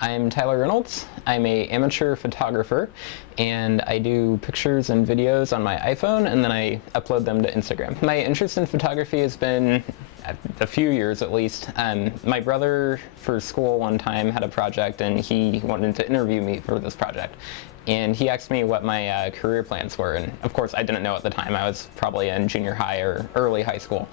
I'm Tyler Reynolds. I'm an amateur photographer, and I do pictures and videos on my iPhone, and then I upload them to Instagram. My interest in photography has been a few years at least. My brother for school one time had a project, and he wanted to interview me for this project. And he asked me what my career plans were, and of course I didn't know at the time. I was probably in junior high or early high school.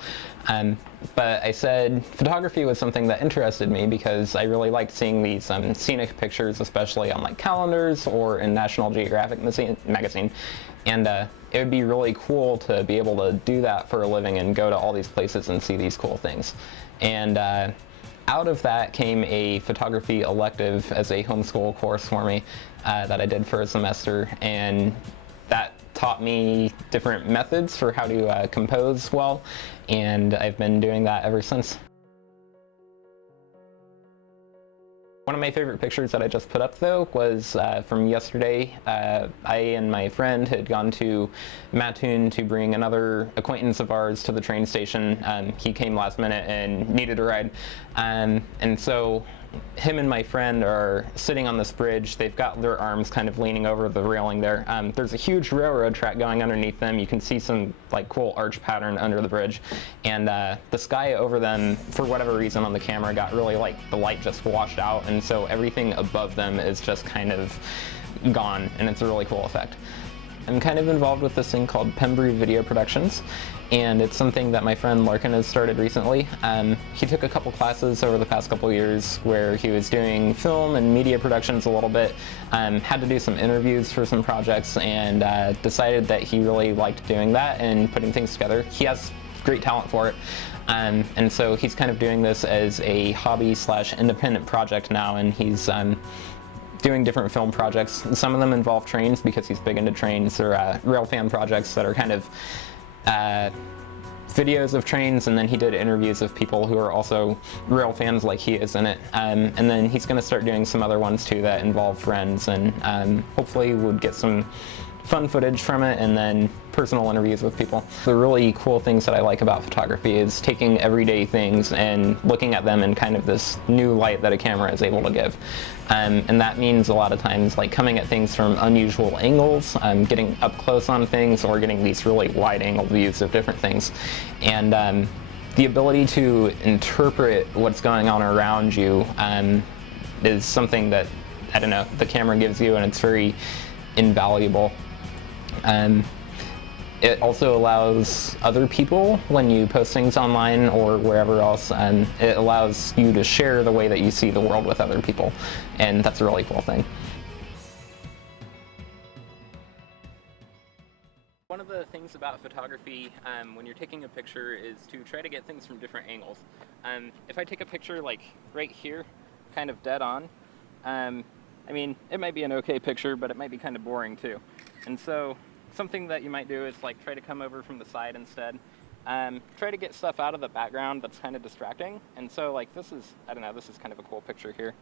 But I said photography was something that interested me because I really liked seeing these scenic pictures, especially on like calendars or in National Geographic magazine. And it would be really cool to be able to do that for a living and go to all these places and see these cool things. And out of that came a photography elective as a homeschool course for me that I did for a semester, and that taught me different methods for how to compose well, and I've been doing that ever since. One of my favorite pictures that I just put up though was from yesterday. I and my friend had gone to Mattoon to bring another acquaintance of ours to the train station. He came last minute and needed a ride. And so him and my friend are sitting on this bridge. They've got their arms kind of leaning over the railing there. There's a huge railroad track going underneath them. You can see some like cool arch pattern under the bridge. And the sky over them, for whatever reason on the camera, got really like the light just washed out. And so everything above them is just kind of gone, and it's a really cool effect. I'm kind of involved with this thing called Pembry Video Productions, and it's something that my friend Larkin has started recently. He took a couple classes over the past couple years where he was doing film and media productions a little bit, had to do some interviews for some projects, and decided that he really liked doing that and putting things together. He has great talent for it. And so he's kind of doing this as a hobby/independent project now, and he's doing different film projects. Some of them involve trains because he's big into trains, or railfan projects that are kind of videos of trains, and then he did interviews of people who are also rail fans like he is in it. And then he's going to start doing some other ones too that involve friends, and hopefully would get some fun footage from it, and then personal interviews with people. The really cool things that I like about photography is taking everyday things and looking at them in kind of this new light that a camera is able to give. And that means a lot of times like coming at things from unusual angles, getting up close on things, or getting these really wide angle views of different things. And the ability to interpret what's going on around you is something that, I don't know, the camera gives you, and it's very invaluable. It also allows other people, when you post things online or wherever else, it allows you to share the way that you see the world with other people, and that's a really cool thing. One of the things about photography when you're taking a picture is to try to get things from different angles. If I take a picture like right here, kind of dead on, I mean, it might be an okay picture, but it might be kind of boring too. And so something that you might do is like try to come over from the side instead. Try to get stuff out of the background that's kind of distracting. And so like this is, I don't know, this is kind of a cool picture here.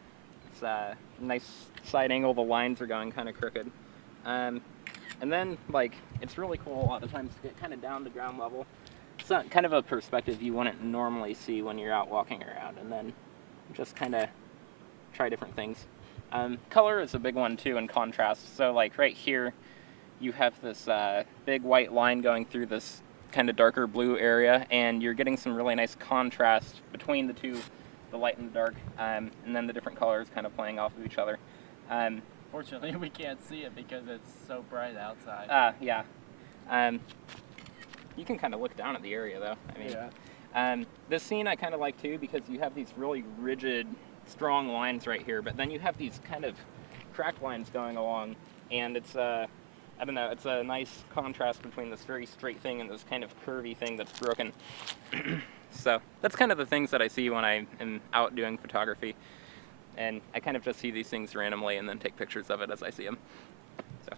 It's a nice side angle, the lines are going kind of crooked. And then like, it's really cool a lot of times to get kind of down to ground level. It's not kind of a perspective you wouldn't normally see when you're out walking around, and then just kind of try different things. Color is a big one too, and contrast. So like right here, you have this big white line going through this kind of darker blue area, and you're getting some really nice contrast between the two, the light and the dark, and then the different colors kind of playing off of each other. Fortunately, we can't see it because it's so bright outside. Yeah. You can kind of look down at the area though. I mean, Yeah. This scene I kind of like too because you have these really rigid, strong lines right here, but then you have these kind of cracked lines going along, and it's I don't know, it's a nice contrast between this very straight thing and this kind of curvy thing that's broken. So that's kind of the things that I see when I am out doing photography, and I kind of just see these things randomly and then take pictures of it as I see them. So.